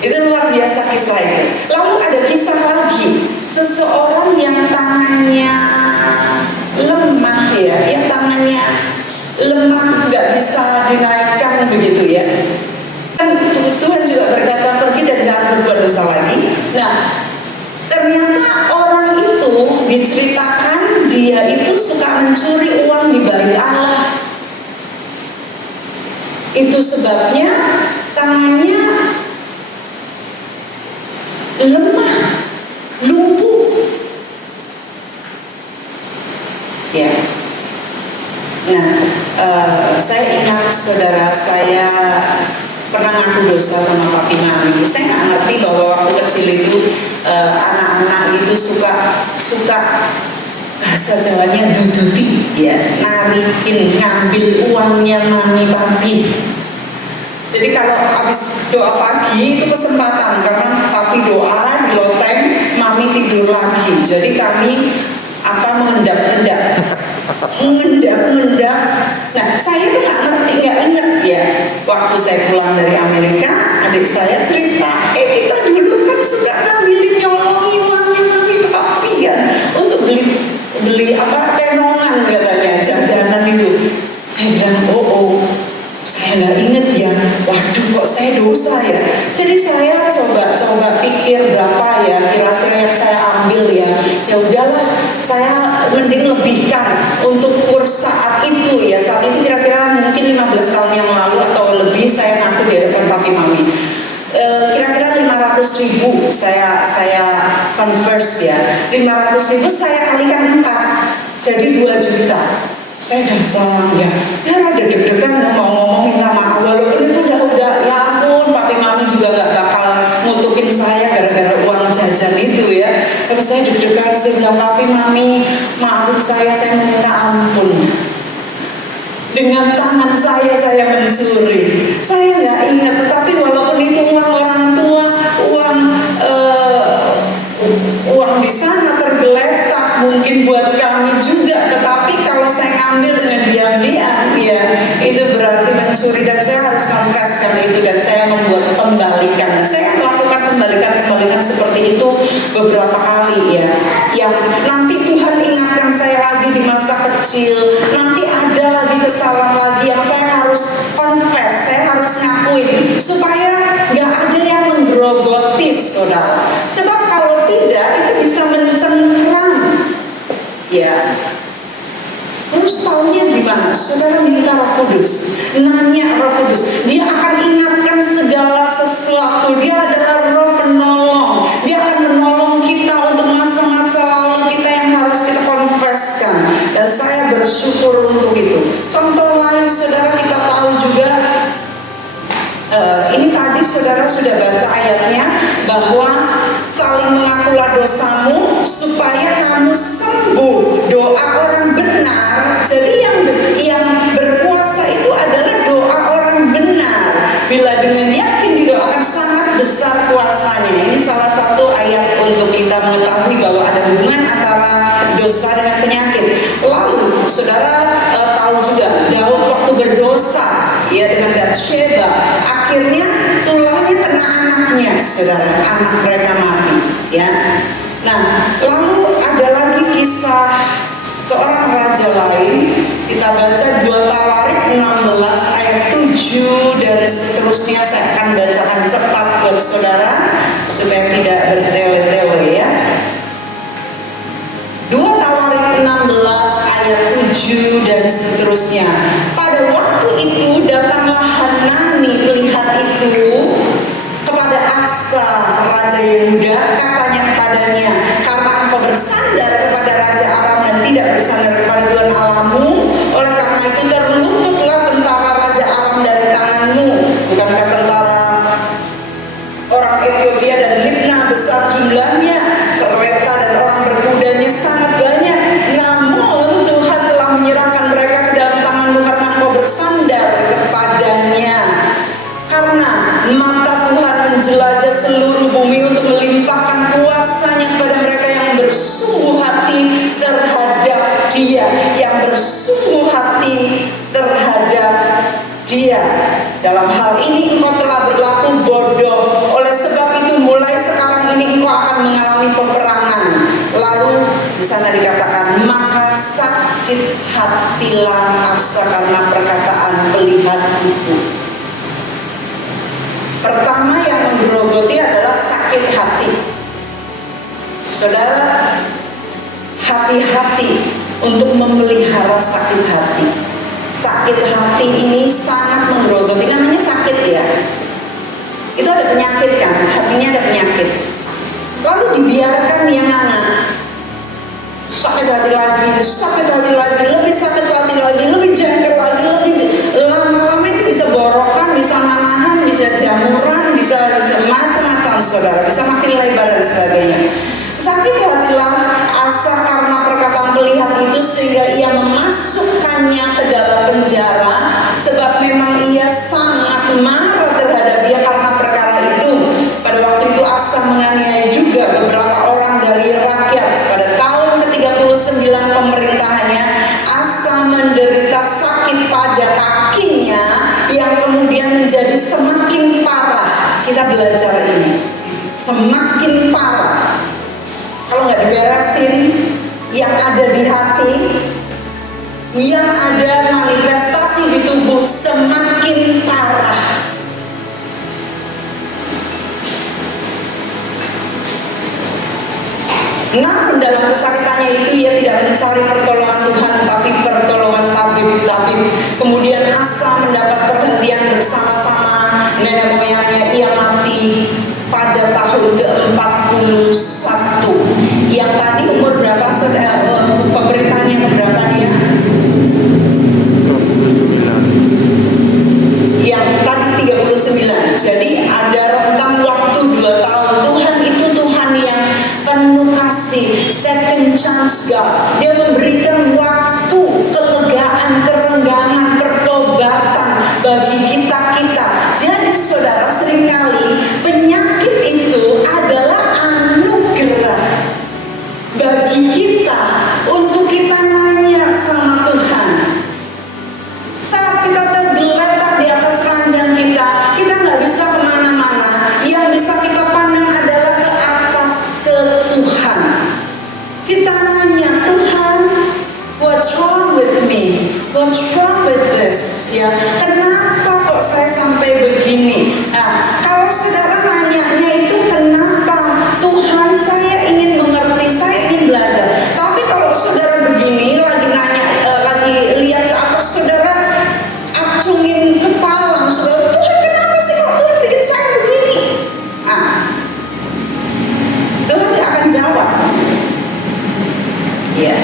Itu luar biasa kisah itu. Lalu ada kisah lagi, seseorang yang tangannya lemah ya, yang tangannya lemah nggak bisa dinaikkan begitu ya. Tuhan juga berkata pergi dan jangan berbuat dosa lagi. Nah, ternyata orang itu diceritakan dia itu suka mencuri uang di bait Allah. Itu sebabnya tangannya lemah, lumpuh. Ya. Nah, saya ingat saudara saya pernah ngaku dosa sama papi mami. Saya nggak ngerti bahwa waktu kecil itu anak-anak itu suka bahasa Jawanya duduti ya, narikin, ngambil uangnya mami papi. Jadi kalau habis doa pagi itu kesempatan, karena papi doa di loteng, mami tidur lagi. Jadi kami mengendap-endap. Nah, saya tuh nggak ingat ya. Waktu saya pulang dari Amerika, adik saya cerita, kita dulu kan suka ngambilin, nyolongi uangnya mami papi ya, untuk beli tenongan katanya, jajanan itu. Saya bilang, saya nggak inget ya. Waduh, kok saya dosa ya. Jadi saya coba pikir berapa ya kira-kira yang saya ambil ya. Ya udahlah, saya mending lebihkan untuk kurs saat itu ya. Saat itu kira-kira mungkin 15 tahun yang lalu atau lebih, saya ngaku di hadapan papi mami. Kira-kira 500.000 saya converse ya. 500.000 saya kalikan 4, jadi 2 juta. Saya datang ya rada deg-degan mau ngomong minta maaf, walaupun itu udah ya ampun, papi mami juga gak bakal ngutukin saya gara-gara uang jajan itu ya. Tapi saya deg-degan, saya bilang, "Papi, Mami, maafin saya meminta ampun. Dengan tangan saya mencuri. Saya nggak ingat, tetapi walaupun itu uang orang tua, uang di sana tergeletak mungkin buat kami juga, tetapi kalau saya ngambil dengan diam-diam, ya itu berarti mencuri, dan saya harus confesskan itu, dan saya membuat pembalikan. Dan saya melakukan pembalikan seperti itu beberapa kali, ya, yang nanti Tuhan ingatkan saya lagi di masa kecil, nanti ada lagi kesalahan lagi yang saya harus confess, saya harus ngakuin, supaya nggak ada yang menggerogoti, saudara. Sebab kalau tidak, itu bisa mencengkram, ya. Terus taunya gimana? Saudara minta Roh Kudus, nanya Roh Kudus, Dia akan ingatkan segala sesuatu. Dia adalah Roh penolong. Dia akan menolong kita untuk masa-masa lalu kita yang harus kita confesskan. Dan saya bersyukur untuk itu. Contoh lain, saudara, kita tahu juga, ini tadi saudara sudah baca ayatnya, bahwa saling mengakulah dosamu supaya kamu sembuh. Doa orang benar. Jadi yang berkuasa itu adalah doa orang benar. Bila dengan yakin didoakan, sangat besar kuasanya. Ini salah satu ayat untuk kita mengetahui bahwa ada hubungan antara dosa dengan penyakit. Lalu saudara tahu juga Daud waktu berdosa, ya, dengan Batsheba, akhirnya tulangnya kena anaknya, saudara, anak mereka mati, ya. Nah, lalu ada lagi kisah seorang raja lain. Kita baca 2 Tawarik 16 ayat 7 dan seterusnya. Saya akan bacakan cepat buat saudara supaya tidak bertele-tele, ya. 2 Tawarik 16 ayat 7 dan seterusnya. Pada waktu itu datanglah Hanani pelihat itu kepada Asa raja Yehuda, katanya kepadanya, karena engkau bersandar kepada raja Aram dan tidak bersandar kepada Tuhan Allahmu, oleh karena itu terluputlah tentara raja Aram dari tanganmu. Bukankah tentara orang Ethiopia dan Libna besar jumlahnya, kereta dan orang berkudanya sangat banyak, namun Tuhan telah menyerahkan mereka ke dalam tanganmu karena engkau bersandar kepadanya. Karena mata Tuhan menjelajah seluruh bumi untuk melimpahkan kuasanya kepada mereka yang bersungguh hati terhadap Dia, yang bersungguh hati terhadap Dia. Dalam hal ini engkau telah berlaku bodoh. Oleh sebab itu mulai sekarang ini engkau akan mengalami peperangan. Lalu di sana dikatakan, maka sakit hatilah Asa karena perkataan pelihat itu. Pertama yang menggerogoti adalah sakit hati. Saudara, hati-hati untuk memelihara sakit hati. Sakit hati ini sangat menggerogoti, namanya sakit, ya. Itu ada penyakit, kan? Hatinya ada penyakit. Lalu dibiarkan yang anak sakit hati lagi, lebih sakit hati lagi, lebih jengkel lagi, lama-lama itu bisa borokan, bisa manahan, bisa jamuran, bisa macam-macam, saudara, bisa makin lebar dan sebagainya. Sakit hatilah Asa karena perkataan pelihat itu, sehingga ia memasukkannya ke dalam penjara, sebab memang ia sangat marah terhadap dia karena perkara itu. Pada waktu itu Asa menganiaya juga beberapa orang dari rakyat. Pada tahun ke-39 pemerintahannya, Asa menderita sakit pada kakinya yang kemudian menjadi semakin parah. Kita belajar ini, semakin parah. Kalau nggak diberesin, yang ada di hati, yang ada manifestasi di tubuh, semakin parah. Namun dalam kesakitannya itu ia tidak mencari pertolongan Tuhan, tetapi pertolongan tabib-tabib. Kemudian Asa mendapat perhentian bersama-sama nenek moyangnya. Ia mati pada tahun ke-41. Yang tadi umur berapa, saudara? Pemerintahannya keberapa dia? 29. Yang tadi 39. Jadi ada rentang waktu 2 tahun. Tuhan itu Tuhan yang penuh kasih, khotbah, dia memberikan waktu kelegaan, kerenggangan, pertobatan bagi kita-kita. Jadi saudara, seringkali penyakit itu adalah anugerah bagi kita untuk kita nanya sama Tuhan. Saat kita tergeletak di atas ranjang kita, kita nggak bisa kemana-mana. Yang bisa kita pandang adalah ke atas, ke Tuhan. Kita nanya, Tuhan, what's wrong with me? What's wrong with this? Ya, kenapa kok saya sampai begini? Nah, kalau saudara nanyanya itu kenapa? Tuhan, saya ingin mengerti, saya ingin belajar. Tapi kalau saudara begini, lagi nanya, lagi lihat ke atas, saudara acungin kepala, saudara, Tuhan kenapa sih kok Tuhan bikin saya begini? Tuhan gak akan jawab. Ya,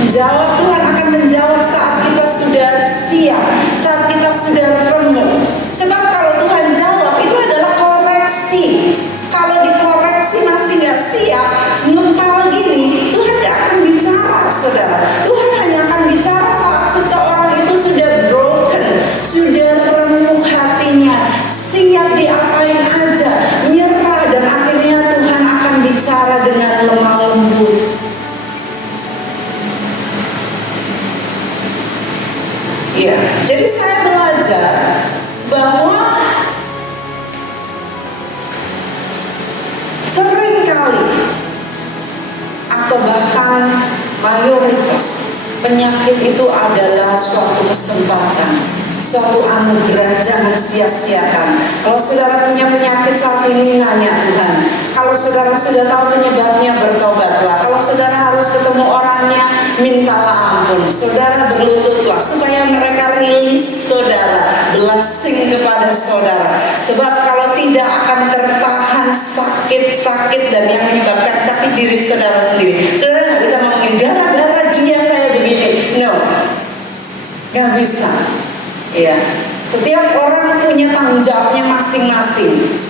menjawab, Tuhan akan menjawab saat kita sudah siap, saat kita sudah remuk. Sebab kalau Tuhan jawab, itu adalah koreksi. Kalau dikoreksi masih gak siap, ngempal gini, Tuhan gak akan bicara, saudara. Tuhan hanya akan bicara saat seseorang itu sudah broken, sudah remuk hatinya, siap diapain aja, nyerah, dan akhirnya Tuhan akan bicara dengan lemah lembut. Ya, jadi saya belajar bahwa seringkali atau bahkan mayoritas penyakit itu adalah suatu kesempatan, suatu anugerah. Jangan sia-siakan. Kalau saudara punya penyakit saat ini, nanya Tuhan. Kalau saudara sudah tahu penyebabnya, bertobatlah. Kalau saudara harus ketemu orangnya, mintalah ampun. Saudara berlututlah supaya mereka rilis saudara, blessing kepada saudara. Sebab kalau tidak akan tertahan sakit-sakit dan yang menyebabkan sakit diri saudara sendiri. Saudara nggak bisa ngomongin gara-gara dia saya begini. No, nggak bisa. Ya, setiap orang punya tanggung jawabnya masing-masing.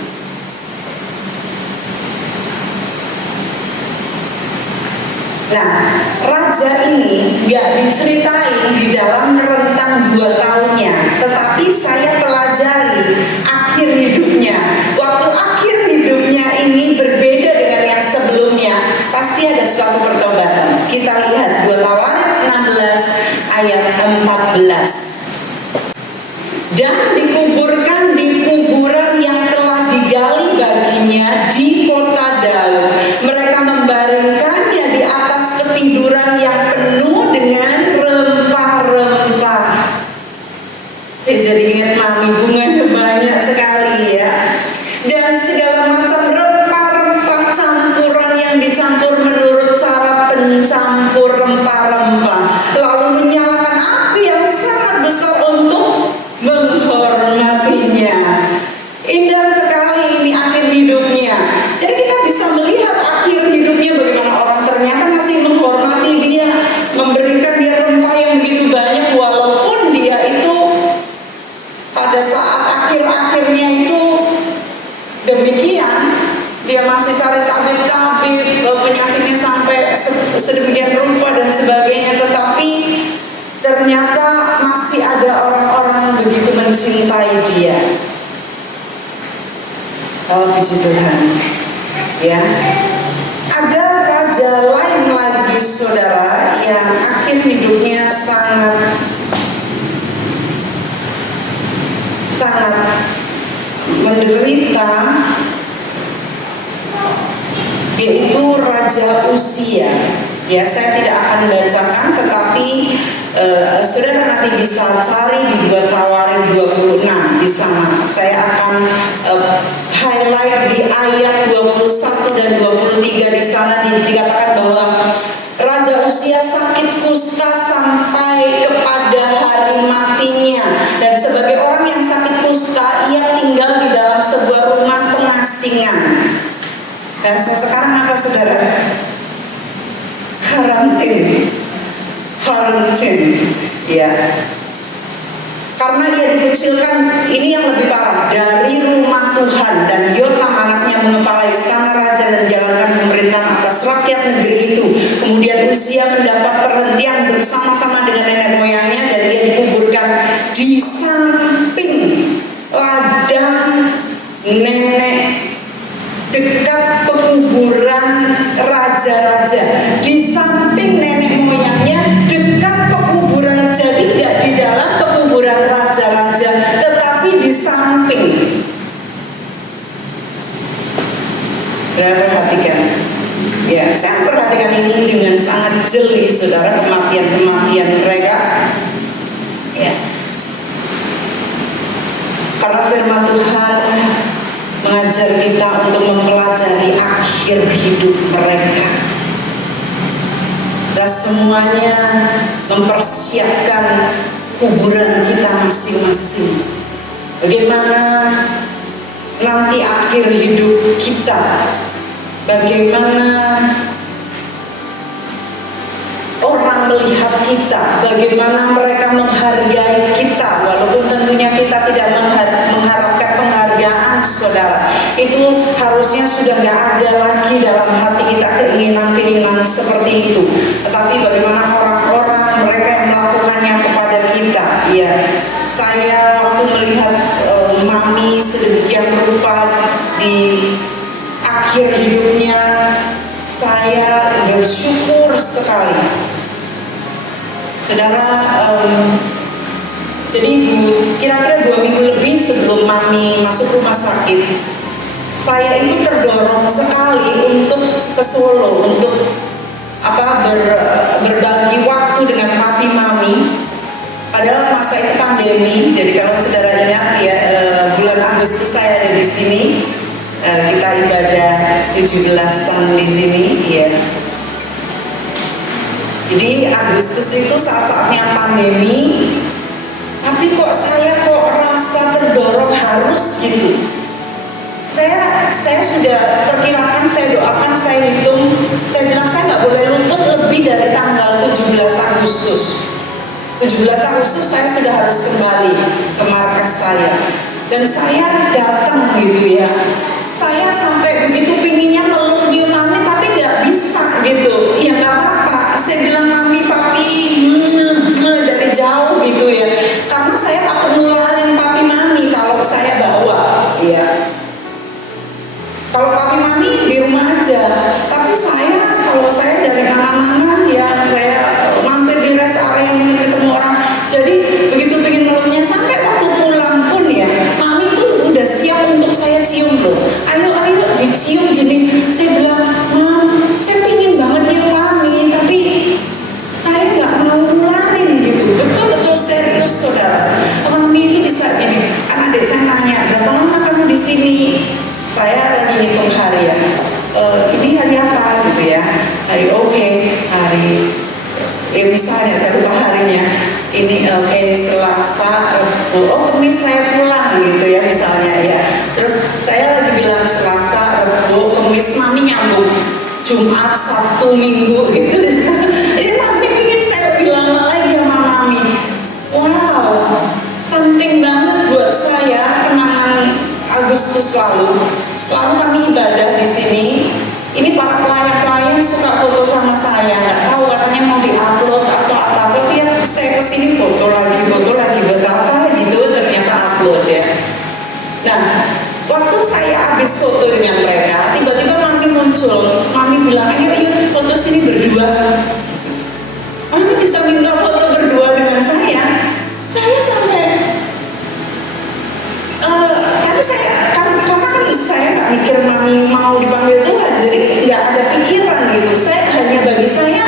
Nah, raja ini gak diceritain di dalam rentang 2 tahunnya, tetapi saya pelajari akhir hidupnya. Waktu akhir hidupnya ini berbeda dengan yang sebelumnya, pasti ada suatu pertobatan. Kita lihat 2 Tawarik 16 ayat 14. Dan dikuburkan di kuburan yang telah digali baginya di kota Daud. Mereka membaringkannya di atas ketiduran yang penuh dengan rempah-rempah. Saya jadi ingat mami, bunganya banyak sekali ya. Dan segala macam rempah-rempah campuran yang dicampur menurut cara pencampur rempah-rempah. Lalu menyalakan api yang sangat besar untuk menghormatinya. Indah sekali ini akhir hidupnya. Jadi kita bisa melihat akhir hidupnya bagaimana orang ternyata masih menghormati dia, memberikan dia rempah yang begitu banyak, walaupun dia itu pada saat akhir-akhirnya itu demikian, dia masih cari tabib-tabib, penyakitnya sampai sedemikian rupa dan sebagainya, tetapi ternyata masih ada orang-orang begitu mencintai dia. Oh, puji Tuhan. Ya, ada raja lain lagi saudara yang akhir hidupnya sangat menderita, yaitu Raja Uzia. Ya, saya tidak akan bacakan, tetapi saudara nanti bisa cari di 2 Tawarik 26 di sana. Saya akan highlight di ayat 21 dan 23 di sana dikatakan bahwa Raja Uzia sakit kusta sampai kepada hari matinya, dan sebagai orang yang sakit kusta ia tinggal di dalam sebuah rumah pengasingan. Dan sekarang apa saudara? Karantin, ya. Karena ia dikucilkan, ini yang lebih parah, dari rumah Tuhan, dan Yotam anaknya mengepalai istana raja dan menjalankan pemerintahan atas rakyat negeri itu. Kemudian Kemudian Uzia mendapat perhentian bersama-sama dengan nenek moyangnya dan dia dikuburkan di samping ladang nenek dekat penguburan raja-raja. Di samping nenek moyangnya dekat penguburan, jadi tidak di dalam penguburan raja-raja, tetapi di samping. Saudara perhatikan. Ya, saya perhatikan ini dengan sangat jeli, saudara, kematian-kematian mereka. Ya. Karena firman Tuhan mengajar kita untuk mempelajari akhir hidup mereka. Dan semuanya mempersiapkan kuburan kita masing-masing. Bagaimana nanti akhir hidup kita, bagaimana orang melihat kita, bagaimana mereka menghargai kita, walaupun tentunya kita tidak mengharapkan penghargaan, saudara. Itu harusnya sudah gak ada lagi dalam hati kita keinginan-keinginan seperti itu. Tetapi bagaimana orang-orang mereka yang melakukannya kepada kita. Ya, saya waktu melihat mami sedemikian rupa di akhir hidupnya, saya bersyukur sekali. Saudara, jadi kira-kira 2 minggu lebih sebelum mami masuk rumah sakit, saya itu terdorong sekali untuk ke Solo, untuk berbagi waktu dengan papi mami. Padahal masa itu pandemi, jadi kalau saudara ingat ya, bulan Agustus saya ada di sini. Kita ibadah 17-an di sini, ya. Jadi Agustus itu saat-saatnya pandemi, tapi saya rasa terdorong harus gitu. Saya sudah perkirakan, saya doakan, saya hitung, saya bilang saya nggak boleh luput lebih dari tanggal 17 Agustus. 17 Agustus saya sudah harus kembali ke markas saya, dan saya datang gitu ya. Saya sampai begitu pinginnya meluk nyium mami, tapi nggak bisa gitu. Ya nggak apa-apa. Saya bilang mami, papi, dari jauh gitu ya. Karena saya takut nularin papi mami kalau saya bawa. Ya. Kalau papi mami di rumah aja. Tapi kalau saya dari mana-mana ya, saya mampir di rest area mungkin ketemu orang. Jadi begitu pengen meluknya, sampai waktu pulang pun ya, mami tuh udah siap untuk saya cium loh. Ayo dicium gini. Saya bilang, Mam, saya pingin banget nyium mami, tapi saya nggak mau nularin gitu. Betul-betul serius, saudara. Mami ini bisa gini. Adik saya nanya, berapa lama kamu di sini? Saya lagi ngitung hari ya. Ini hari apa gitu ya? Hari hari misalnya saya lupa harinya. Ini Selasa, Rabu, Kamis saya pulang gitu ya misalnya ya. Terus saya lagi bilang Selasa, Rabu, Kamis, mami nyambung Jumat, Sabtu, Minggu gitu. Jadi mami ingin saya lebih lama lagi sama mami. Wow, something banget buat saya kenangan Agustus lalu. Lalu kami ibadah di sini. Ini para pelayan-pelayan suka foto sama saya, nggak tahu katanya mau diupload atau apa. Lihat saya kesini foto lagi buat apa gitu, ternyata upload ya. Nah, waktu saya habis foto dengan mereka, tiba-tiba mami muncul. Mami bilang, ayo foto sini berdua. Mami bisa minta foto berdua dengan saya. Saya sampai tapi karena saya nggak mikir mami mau dipanggil Tuhan, jadi nggak ada pikiran gitu. Bagi saya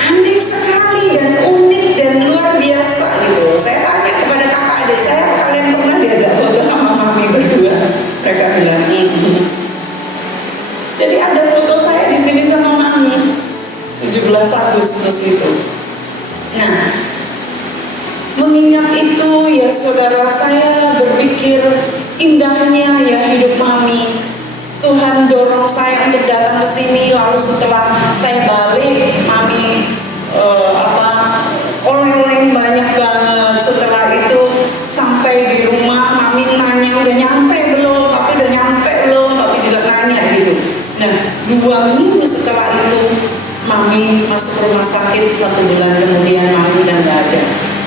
aneh sekali dan unik dan luar biasa gitu. Saya tanya kepada kakak adik saya, apa kalian pernah diajak foto sama mami berdua? Mereka bilang, Jadi ada foto saya di sini sama mami 17 Agustus itu. Nah, mengingat itu ya saudara, saya berpikir indahnya ya hidup mami. Tuhan dorong saya untuk datang ke sini. Lalu setelah saya balik, mami oleh-oleh banyak banget. Setelah itu sampai di rumah, mami nanya udah nyampe belum, papi udah nyampe belum, papi juga nanya gitu. Nah, 2 minggu setelah itu masuk rumah sakit 1 bulan kemudian mami udah nggak ada.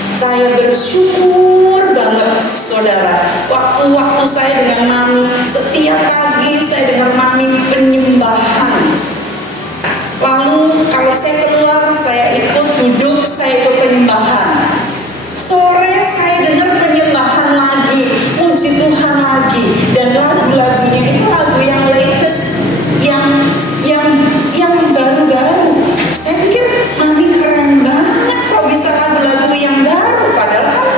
Saya bersyukur banget saudara, waktu-waktu saya dengan mami, setiap pagi saya dengar mami penyembahan. Lalu kalau saya keluar, saya ikut duduk, saya ikut penyembahan. Sore saya dengar penyembahan lagi, puji Tuhan lagi, dan lagu-lagunya itu lagu yang latest, yang baru-baru. Saya pikir mami keren banget kok bisa lagu-lagu yang baru, padahal kan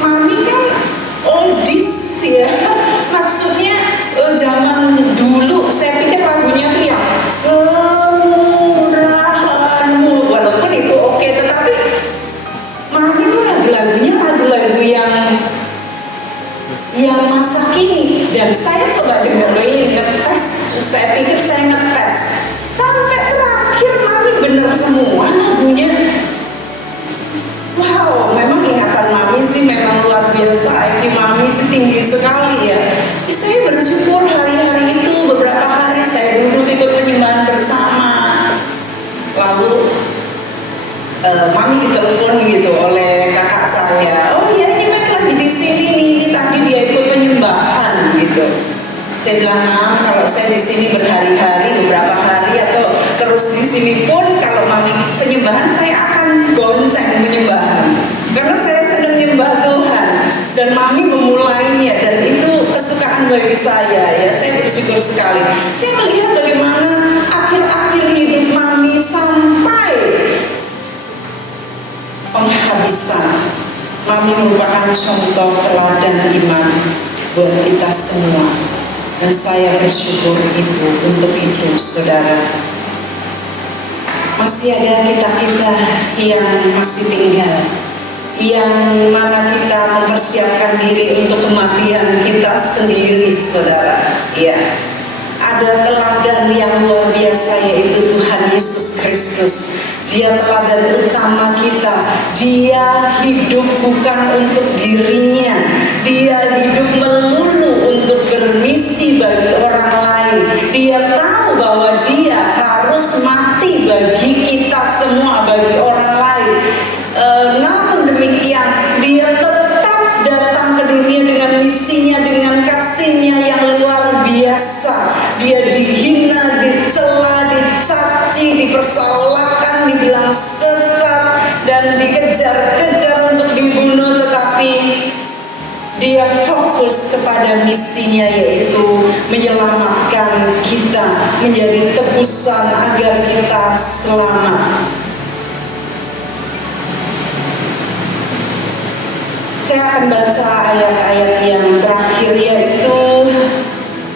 mami kan oldies ya. Maksudnya zaman dulu saya pikir lagunya tuh yang kemurahanmu, walaupun itu oke, tetapi mami tuh lagu-lagunya lagu-lagu yang masa kini. Dan saya coba dengerin, ngetes, saya pikir saya ngetes sampai terakhir mami bener semua lagunya. Wow, memang ingatan mami sih memang luar biasa. IQ mami sih tinggi sekali ya. Saya bersyukur hari-hari itu, beberapa hari saya duduk ikut penyembahan bersama. Lalu mami ditelepon gitu oleh kakak saya. Oh ya, ini Matt lagi di sini nih, ini tadi dia ikut penyembahan gitu. Saya bilang, Mam, kalau saya di sini berhari-hari, beberapa hari atau terus di sini pun, kalau mami penyembahan saya akan gonceng penyembahan, karena saya sedang menyembah Tuhan dan mami memulainya, dan itu kesukaan bagi saya ya. Saya bersyukur sekali. Saya melihat bagaimana akhir-akhir hidup mami sampai penghabisan. Mami merupakan contoh teladan iman buat kita semua, dan saya bersyukur untuk itu saudara. Masih ada kita-kita yang masih tinggal, yang mana kita mempersiapkan diri untuk kematian kita sendiri saudara. Ya, ada teladan yang luar biasa, yaitu Tuhan Yesus Kristus. Dia teladan utama kita. Dia hidup bukan untuk dirinya, dia hidup melulu untuk bermisi bagi orang lain. Dia tahu bahwa dia harus mati bagi kita semua, bagi orang lain. Namun demikian, dia tetap datang ke dunia dengan misinya, dengan kasihnya yang luar biasa. Dia dihina, dicela, dicaci, dipersalahkan, dibilang sesat, dan dikejar-kejar untuk dibunuh, tetapi dia fokus kepada misinya, yaitu menyelamatkan kita, menjadi tebusan agar kita selamat. Saya akan baca ayat-ayat yang terakhir, yaitu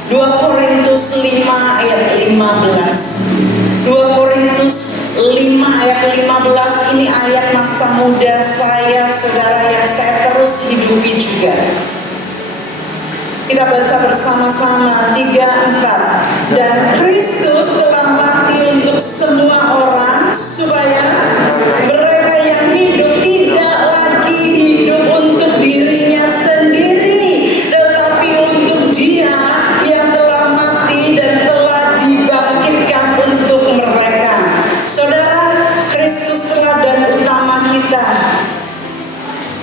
2 Korintus 5 ayat 15. 2 Korintus 5 ayat 15 ini ayat masa muda saya saudara, yang saya terus hidupi juga. Kita baca bersama-sama 3-4. Dan Kristus telah mati untuk semua orang, supaya mereka yang hidup tidak lagi hidup untuk dirinya sendiri, tetapi untuk Dia yang telah mati dan telah dibangkitkan untuk mereka. Saudara, Kristus teladan utama kita.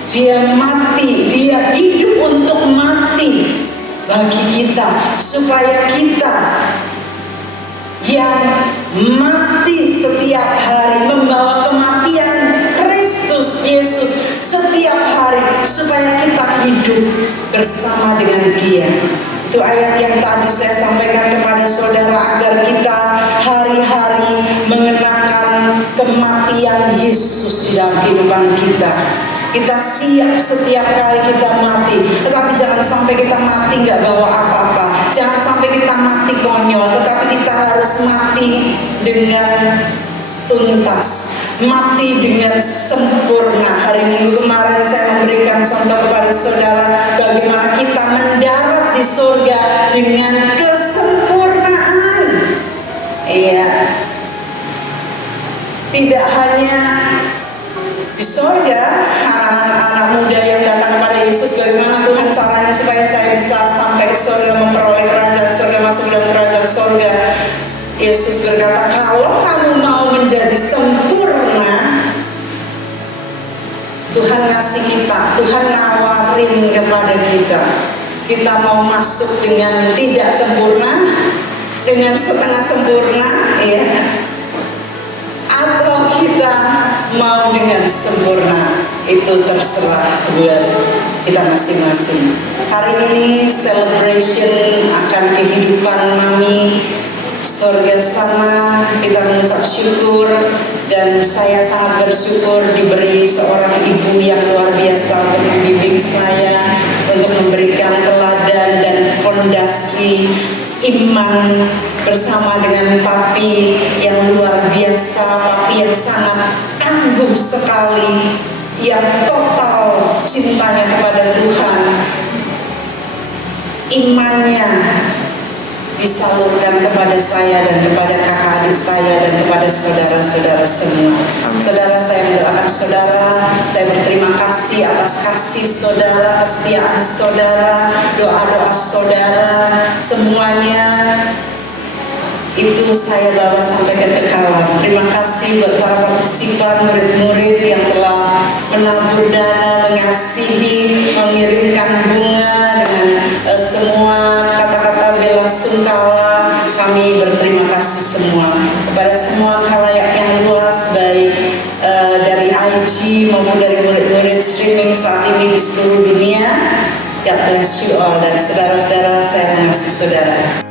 Dia mati, dia hidup untuk mati bagi kita, supaya kita yang mati setiap hari membawa kematian Kristus Yesus setiap hari, supaya kita hidup bersama dengan Dia. Itu ayat yang tadi saya sampaikan kepada saudara, agar kita hari-hari mengenakan kematian Yesus di dalam kehidupan kita. Kita siap setiap kali kita mati, tetapi jangan sampai kita mati nggak bawa apa-apa. Jangan sampai kita mati konyol, tetapi kita harus mati dengan tuntas, mati dengan sempurna. Hari Minggu kemarin saya memberikan contoh kepada saudara bagaimana kita mendarat di surga dengan kesempurnaan. Iya, tidak hanya di surga, anak-anak muda yang datang kepada Yesus, bagaimana Tuhan caranya supaya saya bisa sampai ke surga, memperoleh kerajaan surga, masuk dalam kerajaan surga. Yesus berkata, kalau kamu mau menjadi sempurna, Tuhan ngasih kita, Tuhan nawarin kepada kita. Kita mau masuk dengan tidak sempurna, dengan setengah sempurna, ya, atau kita mau dengan sempurna. Itu terserah buat kita masing-masing. Hari ini celebration akan kehidupan Mami surga sana, kita mengucap syukur, dan saya sangat bersyukur diberi seorang ibu yang luar biasa untuk membimbing saya, untuk memberikan teladan dan fondasi iman bersama dengan papi yang luar biasa, papi yang sangat tangguh sekali, yang total cintanya kepada Tuhan, imannya disalurkan kepada saya dan kepada kakak adik saya dan kepada saudara-saudara semua. Saudara, saya mendoakan saudara, saya berterima kasih atas kasih saudara, kesetiaan saudara, doa-doa saudara, semuanya itu saya bawa sampai kekekalan. Terima kasih buat para partisipan, murid-murid yang telah menabur dana, mengasihi, mengirimkan bunga dengan semua kata-kata bela sungkawa. Kami berterima kasih semua kepada semua khalayak yang luas, baik dari IG maupun dari murid-murid streaming saat ini di seluruh dunia. God bless you all, dan saudara-saudara, saya mengasihi saudara.